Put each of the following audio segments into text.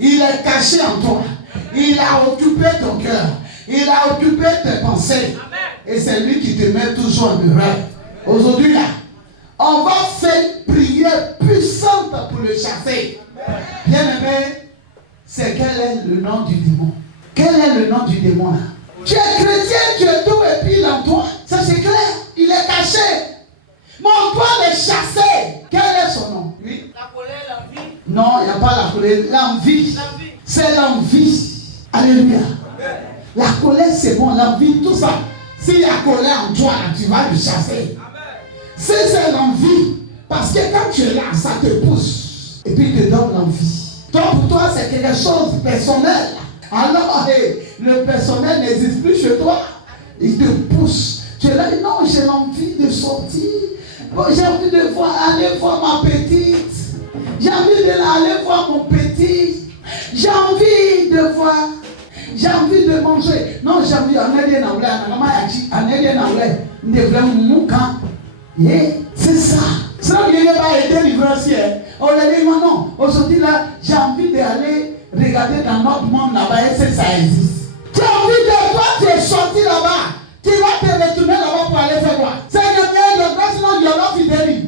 Il est caché en toi. Il a occupé ton cœur. Il a occupé tes pensées. Et c'est lui qui te met toujours en erreur. Aujourd'hui là, on va faire une prière puissante pour le chasser. Bien aimé, c'est quel est le nom du démon? Quel est le nom du démon là? Tu es chrétien, tu es tout et puis il est en toi. Ça c'est clair, il est caché. Mais on doit le chasser. Quel est son nom? Oui. La colère, l'envie. Non, il n'y a pas la colère. L'envie. C'est l'envie. Alléluia. La colère c'est bon, l'envie, tout ça. S'il y a colère en toi, là, tu vas le chasser. C'est l'envie. Parce que quand tu es là, ça te pousse. Et puis il te donne l'envie. Toi, pour toi, c'est quelque chose de personnel. Alors, le personnel n'existe plus chez toi. Il te pousse. Tu es là, non, j'ai envie de sortir. Bon, j'ai envie de aller voir ma petite. J'ai envie d'aller voir mon petit. J'ai envie de voir. J'ai envie de manger. Non, j'ai envie c'est ça. Ça ne vient pas aider l'ivrancier. On a dit non. Aujourd'hui là, j'ai envie d'aller regarder dans notre monde là-bas et ça existe. Tu as envie de toi, tu es sorti là-bas. Tu vas te retourner là-bas pour aller faire quoi? C'est le grâce non, il y a l'autre fidèle.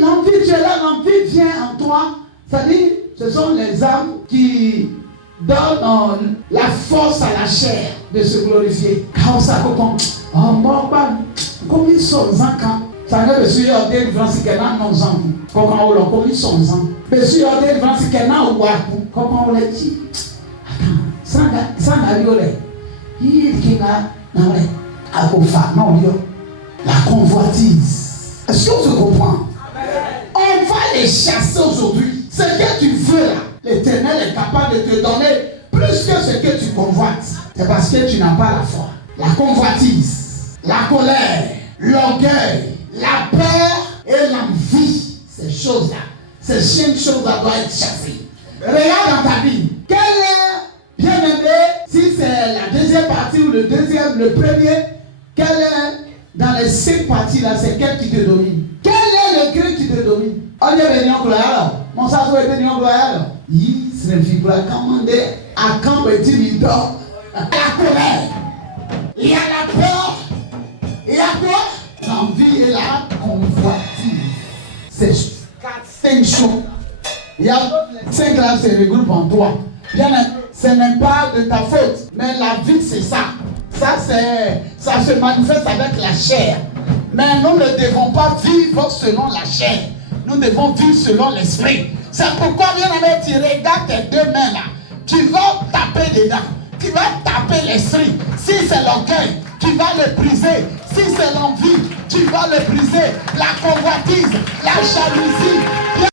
L'envie, tu es là, l'envie vient en toi. C'est-à-dire, ce sont les âmes qui donnent la force à la chair de se glorifier. Quand ça commence, comme ils sont quand ça ne veut pas dire que France est non ans. Comment on l'a comme ils sont ans. Monsieur Odé France est non ou comment on l'a dit. Attends, ça n'a rien. Il qui a la convoitise. Est-ce que tu comprends? On va les chasser aujourd'hui. Ce que tu veux là, l'Éternel est capable de te donner plus que ce que tu convoites. C'est parce que tu n'as pas la foi. La convoitise, la colère, l'orgueil, la peur et l'envie. Ces choses-là, ces 5 choses-là doivent être chassées. Regarde dans ta vie. Quelle est, bien aimé, si c'est la deuxième partie ou le deuxième, le premier, quel est dans les 5 parties là, c'est quel qui te domine? Quel est le cri qui te domine? On est venu en gloire. Mon sasso est venu en gloire. Il se refuse à commander à quand petit leader. La colère, il y a la peur, il y a quoi? L'envie et la convoitise. C'est 5 choses. Il y a 5 là, se regroupent en toi. Bien, ce n'est pas de ta faute, mais la vie c'est ça. Ça se manifeste avec la chair. Mais nous ne devons pas vivre selon la chair. Nous devons vivre selon l'esprit. C'est pourquoi, bien aimé, tu regardes tes 2 mains là. Tu vas taper dedans. Tu vas taper l'esprit. Si c'est l'orgueil, tu vas le briser. Si c'est l'envie, tu vas le briser. La convoitise, la jalousie. Bien